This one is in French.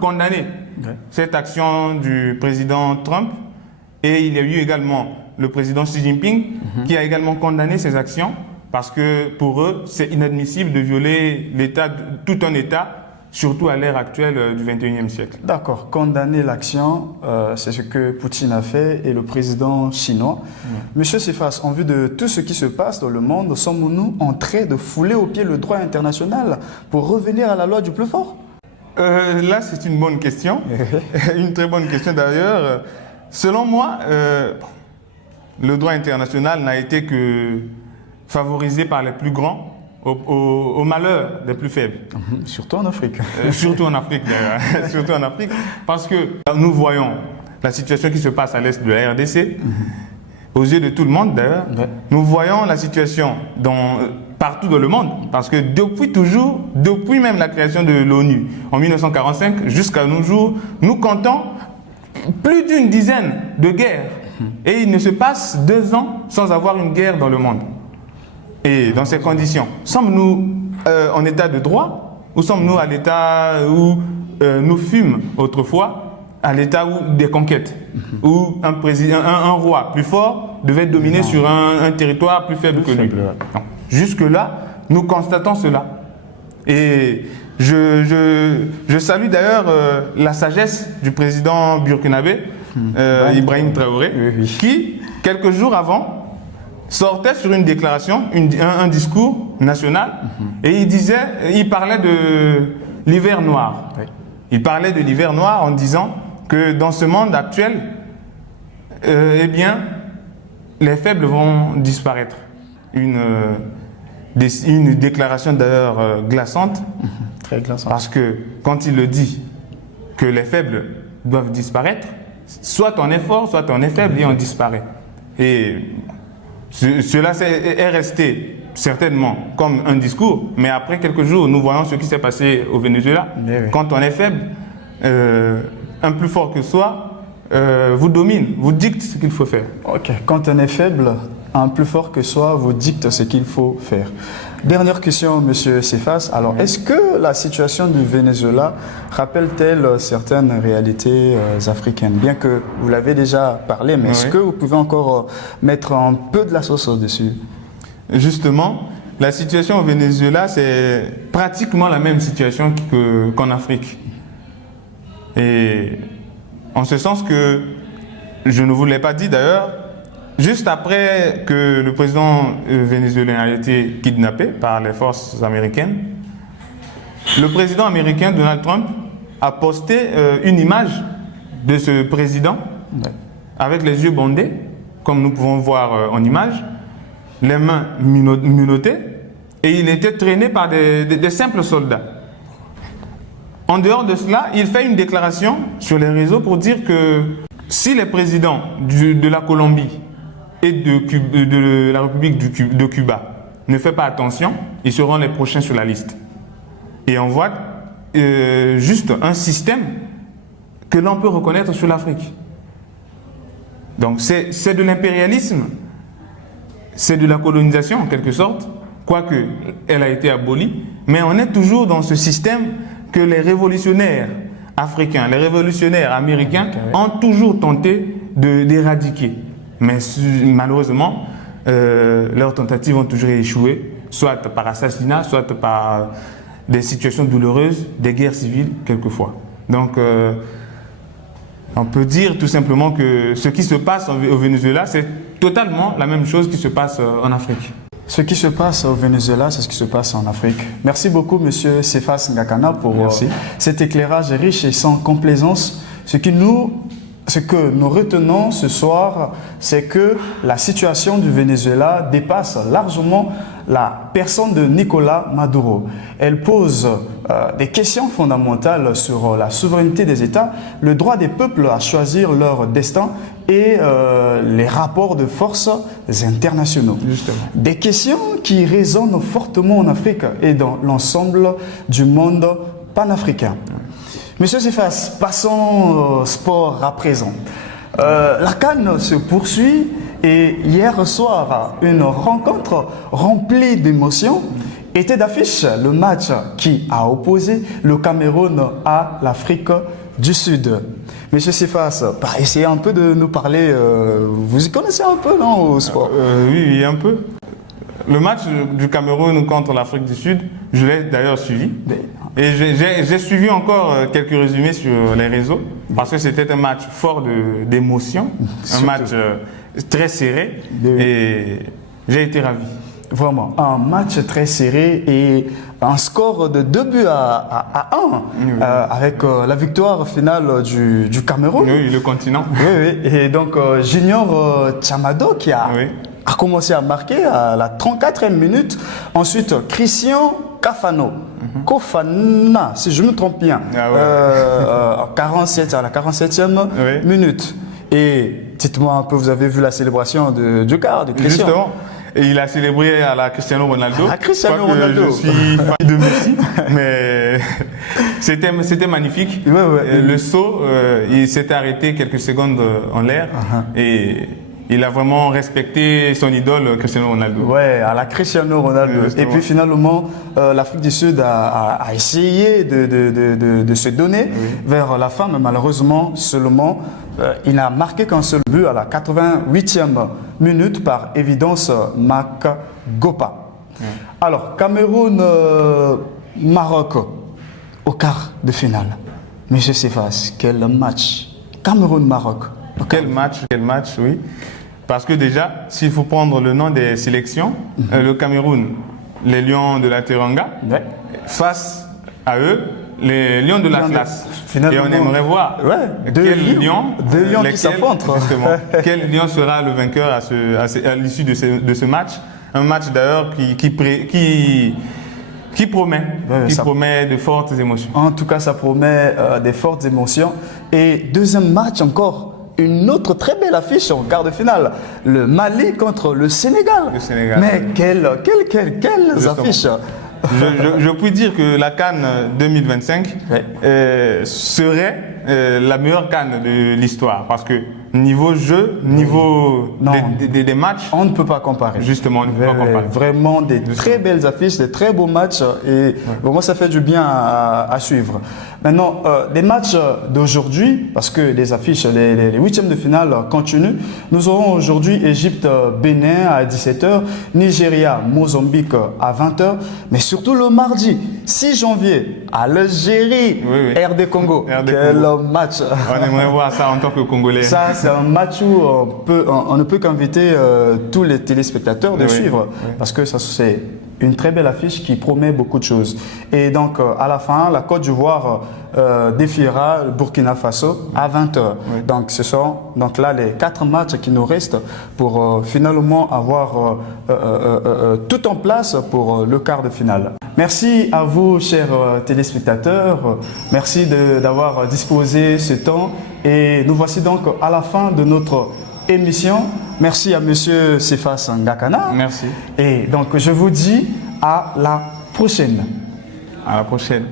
condamné cette action du président Trump. Et il y a eu également le président Xi Jinping qui a également condamné ces actions parce que pour eux, c'est inadmissible de violer tout un État, surtout à l'ère actuelle du 21e siècle. D'accord. Condamner l'action, c'est ce que Poutine a fait et le président chinois. Monsieur Cephas, en vue de tout ce qui se passe dans le monde, sommes-nous en train de fouler aux pieds le droit international pour revenir à la loi du plus fort? Là, c'est une bonne question. Une très bonne question d'ailleurs. Selon moi, le droit international n'a été que favorisé par les plus grands au malheur des plus faibles. Surtout en Afrique. Surtout en Afrique d'ailleurs. Surtout en Afrique. Parce que nous voyons la situation qui se passe à l'est de la RDC, aux yeux de tout le monde d'ailleurs. Nous voyons la situation partout dans le monde. Parce que depuis même la création de l'ONU en 1945 jusqu'à nos jours, nous comptons plus d'une dizaine de guerres. Et il ne se passe 2 ans sans avoir une guerre dans le monde. Et dans ces conditions, sommes-nous en état de droit ou sommes-nous à l'état où nous fûmes autrefois, à l'état des conquêtes, où un roi plus fort devait dominer sur un territoire plus faible que lui. Jusque-là, nous constatons cela. Et je salue d'ailleurs la sagesse du président burkinabé, Ibrahim Traoré, qui, quelques jours avant, sortait sur une déclaration, un discours national, et il parlait de l'hiver noir. Il parlait de l'hiver noir en disant que dans ce monde actuel, eh bien, les faibles vont disparaître. Une déclaration d'ailleurs glaçante, très glaçante. Parce que quand il le dit que les faibles doivent disparaître, soit on est fort, soit on est faible et on disparaît. Et cela est resté certainement comme un discours, mais après quelques jours, nous voyons ce qui s'est passé au Venezuela. Quand on est faible, un plus fort que soi vous domine, vous dicte ce qu'il faut faire. Ok. Quand on est faible, un plus fort que soi vous dicte ce qu'il faut faire. Dernière question, Monsieur Cephas. Alors, est-ce que la situation du Venezuela rappelle-t-elle certaines réalités africaines? Bien que vous l'avez déjà parlé, mais est-ce que vous pouvez encore mettre un peu de la sauce au-dessus? Justement, la situation au Venezuela, c'est pratiquement la même situation qu'en Afrique. Et en ce sens que, je ne vous l'ai pas dit d'ailleurs, juste après que le président vénézuélien a été kidnappé par les forces américaines, le président américain Donald Trump a posté une image de ce président avec les yeux bandés, comme nous pouvons voir en image, les mains menottées, et il était traîné par des simples soldats. En dehors de cela, il fait une déclaration sur les réseaux pour dire que si les présidents de la Colombie et de la République de Cuba ne font pas attention, ils seront les prochains sur la liste. Et on voit juste un système que l'on peut reconnaître sur l'Afrique. Donc c'est de l'impérialisme, c'est de la colonisation en quelque sorte, quoique elle a été abolie, mais on est toujours dans ce système que les révolutionnaires africains, les révolutionnaires américains ont toujours tenté d'éradiquer. Mais malheureusement, leurs tentatives ont toujours échoué, soit par assassinat, soit par des situations douloureuses, des guerres civiles quelquefois. Donc, on peut dire tout simplement que ce qui se passe au Venezuela, c'est totalement la même chose qui se passe en Afrique. Ce qui se passe au Venezuela, c'est ce qui se passe en Afrique. Merci beaucoup, Monsieur Cephas Ngakana, pour cet éclairage riche et sans complaisance. Ce que nous retenons ce soir, c'est que la situation du Venezuela dépasse largement la personne de Nicolás Maduro. Elle pose des questions fondamentales sur la souveraineté des États, le droit des peuples à choisir leur destin et les rapports de force internationaux. Justement. Des questions qui résonnent fortement en Afrique et dans l'ensemble du monde panafricain. Monsieur Cephas, passons au sport à présent. La CAN se poursuit et hier soir, une rencontre remplie d'émotions était d'affiche le match qui a opposé le Cameroun à l'Afrique du Sud. Monsieur Cephas, essayez un peu de nous parler, vous y connaissez un peu, non, au sport? Oui, un peu. Le match du Cameroun contre l'Afrique du Sud, je l'ai d'ailleurs suivi. Et j'ai suivi encore quelques résumés sur les réseaux, parce que c'était un match fort d'émotion, un match très serré, et j'ai été ravi. Vraiment, un match très serré et un score de 2 buts à 1 avec la victoire finale du Cameroun. Oui, le continent. Oui, et donc Junior Chamado qui a commencé à marquer à la 34e minute. Ensuite, Christian Kafano. Kofana, si je me trompe bien, à la 47e minute. Et dites-moi un peu, vous avez vu la célébration du quart de Christian? Justement. Et il a célébré à la Cristiano Ronaldo. À Cristiano Ronaldo. Je suis fan de Messi, mais c'était magnifique. Le saut, il s'était arrêté quelques secondes en l'air et il a vraiment respecté son idole Cristiano Ronaldo. Ouais, à la Cristiano Ronaldo. Et puis finalement, l'Afrique du Sud a essayé de se donner vers la fin, mais malheureusement, seulement, il n'a marqué qu'un seul but à la 88e minute par Évidence Gopa. Alors, Cameroun-Maroc au quart de finale. Monsieur Cephas, quel match! Cameroun-Maroc. Quel match, oui. Parce que déjà, s'il faut prendre le nom des sélections, le Cameroun, les Lions de la Teranga, face à eux, les Lions de l'Atlas. Et on aimerait voir quel lion qui s'affrontent. Quel lion sera le vainqueur à l'issue de ce match. Un match d'ailleurs qui promet de fortes émotions. En tout cas, ça promet des fortes émotions. Et deuxième match encore. Une autre très belle affiche en quart de finale, le Mali contre le Sénégal. Mais quelles affiches! Je puis dire que la CAN 2025 serait la meilleure CAN de l'histoire parce que niveau jeu, niveau des matchs, on ne peut pas comparer. Justement, on ne peut pas comparer. Vraiment des très belles affiches, des très beaux matchs et vraiment ça fait du bien à suivre. Maintenant, des matchs d'aujourd'hui, parce que les affiches, les huitièmes de finale continuent. Nous aurons aujourd'hui Égypte-Bénin à 17h, Nigeria-Mozambique à 20h, mais surtout le mardi 6 janvier, Algérie, RD Congo. Quel match! On aimerait voir ça en tant que Congolais. Ça, c'est un match où on ne peut qu'inviter tous les téléspectateurs de suivre, parce que ça c'est une très belle affiche qui promet beaucoup de choses. Et donc, à la fin, la Côte d'Ivoire défiera le Burkina Faso à 20h. Donc, ce sont là les 4 matchs qui nous restent pour finalement avoir tout en place pour le quart de finale. Merci à vous, chers téléspectateurs. Merci d'avoir disposé ce temps. Et nous voici donc à la fin de notre émission. Merci à Monsieur Cephas Ngakana. Merci. Et donc, je vous dis à la prochaine. À la prochaine.